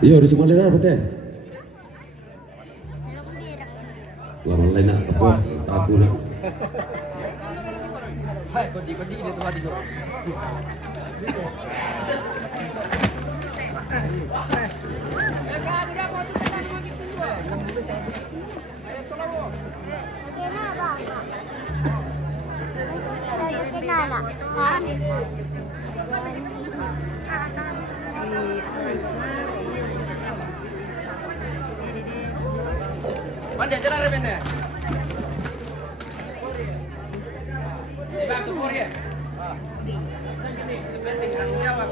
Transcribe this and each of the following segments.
Iya, di semua daerah betul. Orang lain nak apa? Aku nak. Hai, kodi dia tuh mati kok. Mana jalan rebende? Di bangku Korea. Penting tanggung jawab.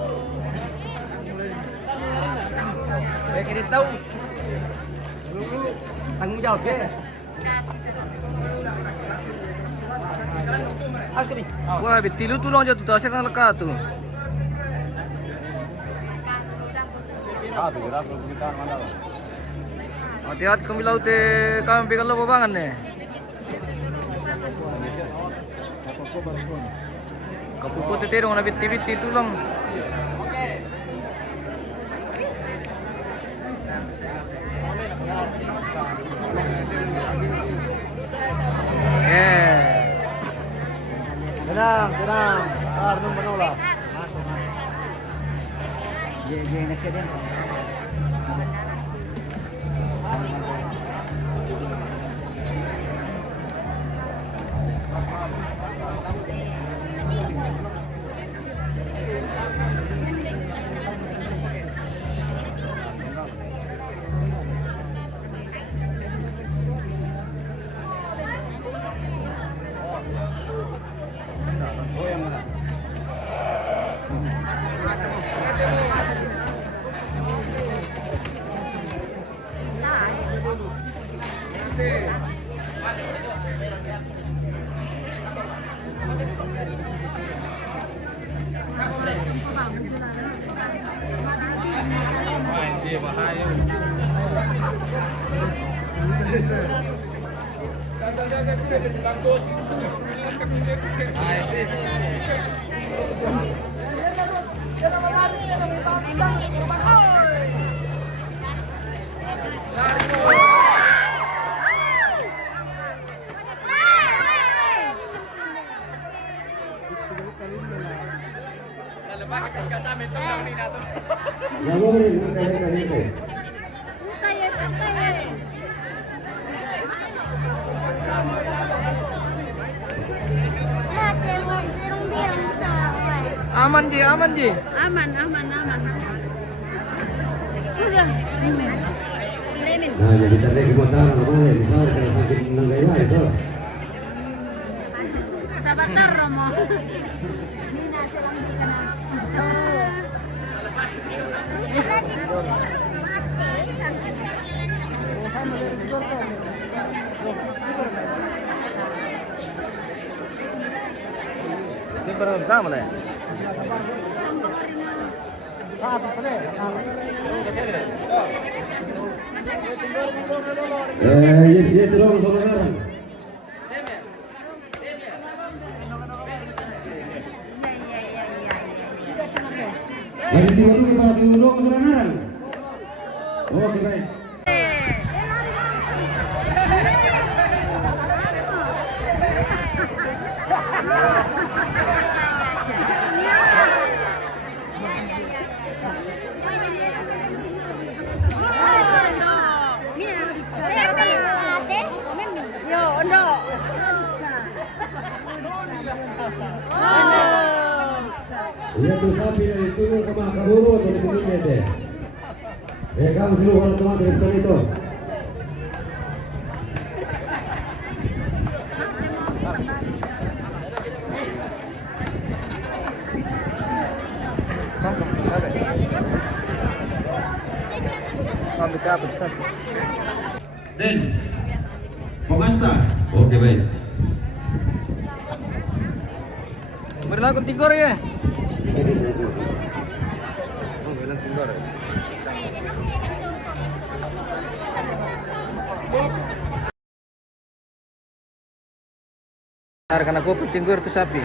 Kita tahu. Tanggung jawab ya. Wah, betilu tulong jatuh tuh asal lekat tuh. Hati-hati kami laut kami pegang lo bangan nih. Kapuput terong na biti-biti tulang. Tenang. Nung menolak. Ye nak dia. Aman ji. Aman. Udah, remen. Nah, jadi tadi kebakaran apa ya? Misal kalau sakit menanggaila itu. Sabatar Romo. Ini berapa lah? Ya turun saudara. Lagi diulung serangan. Oke baik. Iya tuh sapi dari turun ke Makaburu atau di Bukit deh. Ya kamu seluruh orang teman dari itu. Den, Pogasta. Oke baik. Berlaku tigor ya. Oh, bilang tigor. Karena aku tigor itu sapi.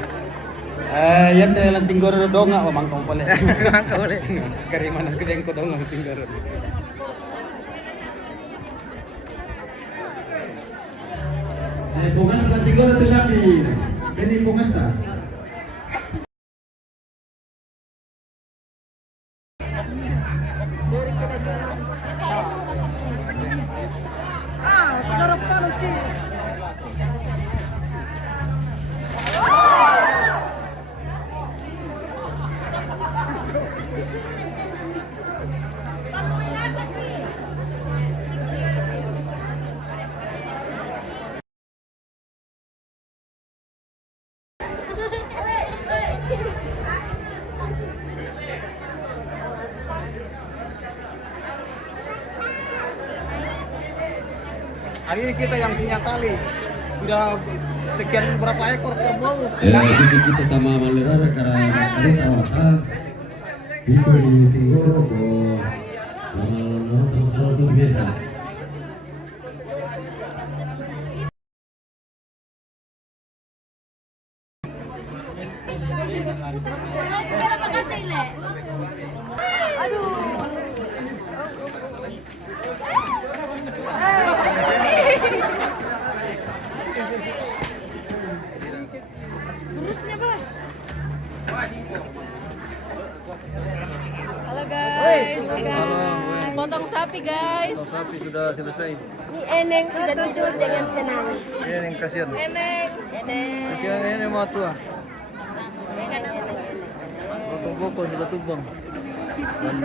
Yan tayo lang tinggoro donga o mangkong pala. Angka boleh. Kariman aku yang ko donga tinggoro. Pungas lang tinggoro to sabi. Kani pungas ta. Hari ini kita yang punya tali sudah sekian berapa ekor kerbau. Sisi kita tama malerara karena tadi tawaka itu di tinggoro ko lama terus biasa. Burusnya bah. Halo guys. Potong sapi guys. Sapi sudah selesai. Ini Eneng sudah tidur dengan tenang. Ini yang kasihan. Eneng. Kasihan ini mau tua. Boko sudah tumbang. Dan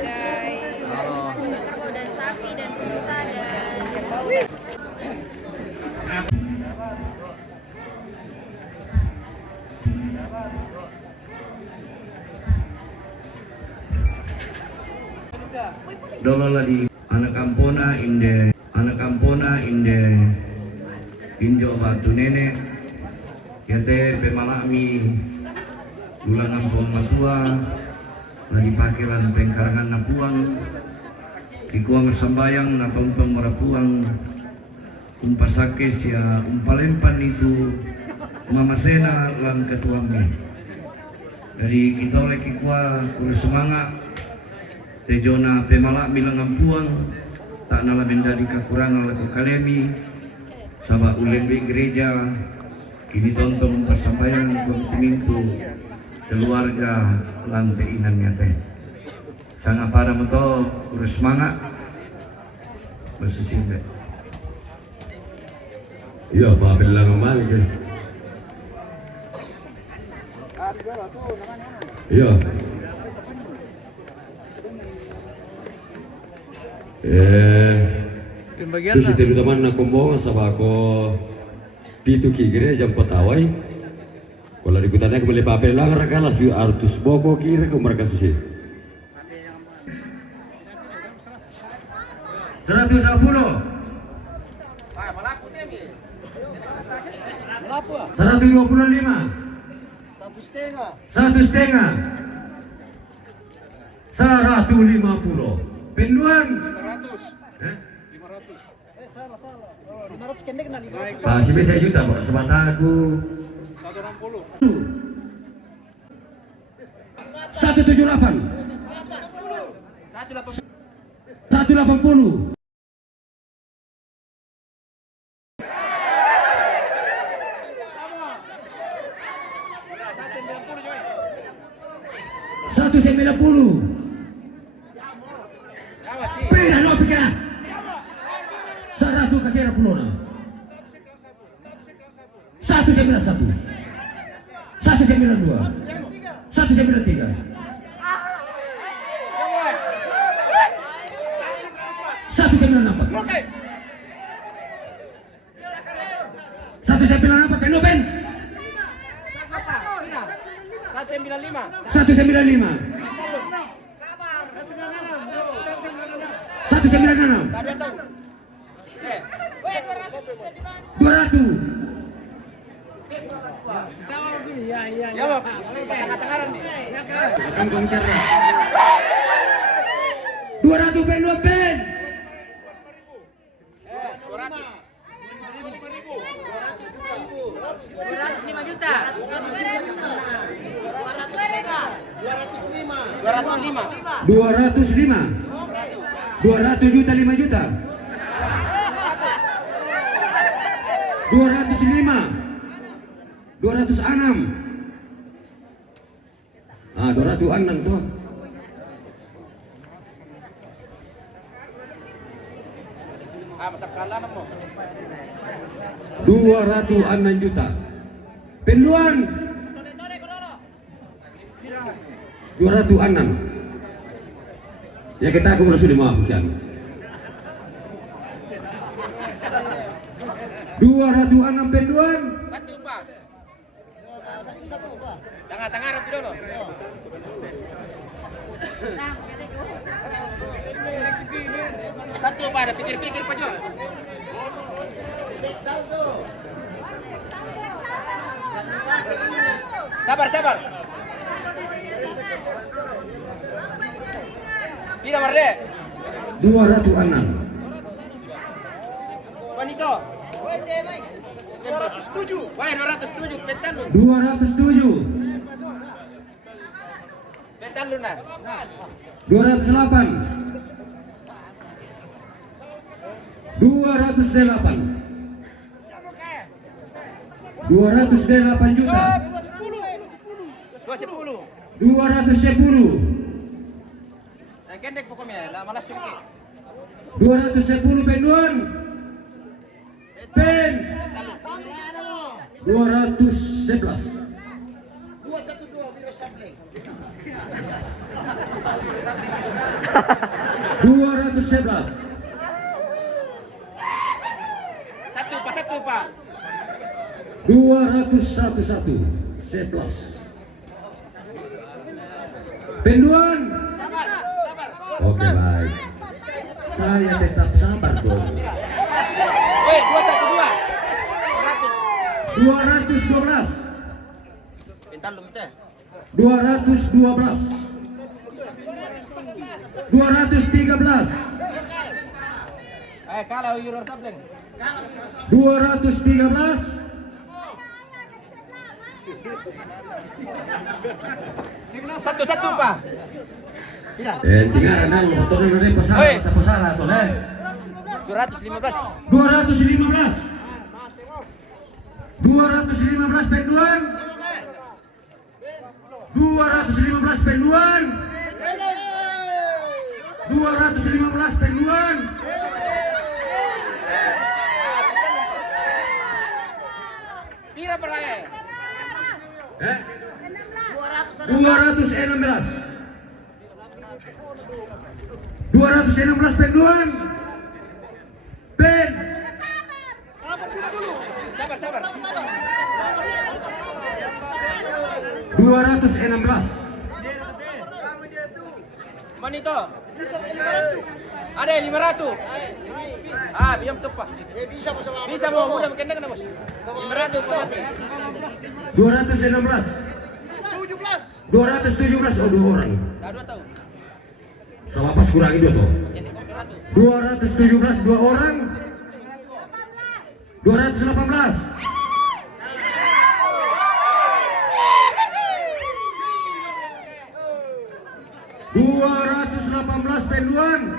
Guys. Halo. Kerbau dan sapi dan rusa dan kerbau. Dolola di anak kampona inde injo batu nene yate pemalami ulang ampung matua lagi pakiran pengkarangan napuang ikuang sambayang na tontong merapuang umpasake sia umpalempan itu mamasena lan ketuami dari kita oleh kikua kurus semangat Tejona pemalak milang ampuang tak nala mendadi kekurangan oleh kalemi sabak ulembe gereja kini tonton persampaian kuang timintu keluarga lantai inangnya teh sangat pada meto urus semangat bersusimbe Iya, Pak bilang kemana ke? Iya. bagian Susi tiru teman na kumbong sama ako pitu kigre jam patawai. Kalau dikutannya kembali papel lang rakalas yu artus boko kira ke mereka susi. 110 125 1,5 150 penduan 500 kendek na 500. Pak si bisa juta Pak sebataku 178 180 190 Pira no pikir 100 kasih rapulona 191 192 193 194 194 Penopen 195 196 200 Ya, Bok. Tengah-tengahan nih. Kangkung cerah 200 Penopen 200. 205. 200 juta 5 juta. 205. 206. Ah, 206 tuh. 206 juta. Penduan 206. Ya kita aku merasa dimaafkan. 206 penduan. Satu Pak. Tengah-tengah rapi dulu. Satu Pak, ada pikir-pikir Pak Jo. Sabar. Pira Marde? 206. Wanito. 207. Wah, 207 petan lu. 207. Petan lu nah. 208. 208. 208 juta. 210. 210. Saya kendek pokoknya, lah malas cumi. 210 penduan. Pen 211. 211. Satu Pak. 211. 11. Penduan. Oke, baik. Saya tetap sabar dong. 212. Pintar lu minta. 212. 213. Kalau euro sableng. 213. 1 Pak. Tinggal nang motor ini pesara tuh, 215. 215. 215 penduan. 215 penduan. 215 penduan. Pira peraya? 216. 216 penduan. Pen. Sabar. 216. Manito. Ada 500. Biar betul Pak. Bisa mau mudah makin kan bos. 500 Pak. 216. 217. Oh, 2 orang. Dah 2 tahun. Sama pas kurangi 2 tuh. 217 2 orang. 218. 218 penduan.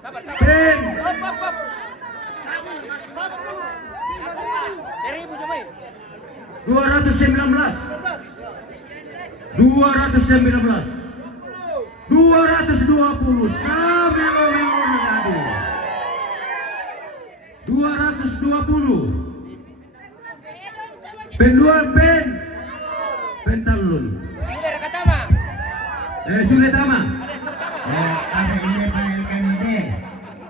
Sabar. Pen. Hop. Dari Ibu Jomai. 219. 219. 220 sambil mengadu. 220. Penduan pen. Pentalun. Sudah Rekatama. Sudah tama.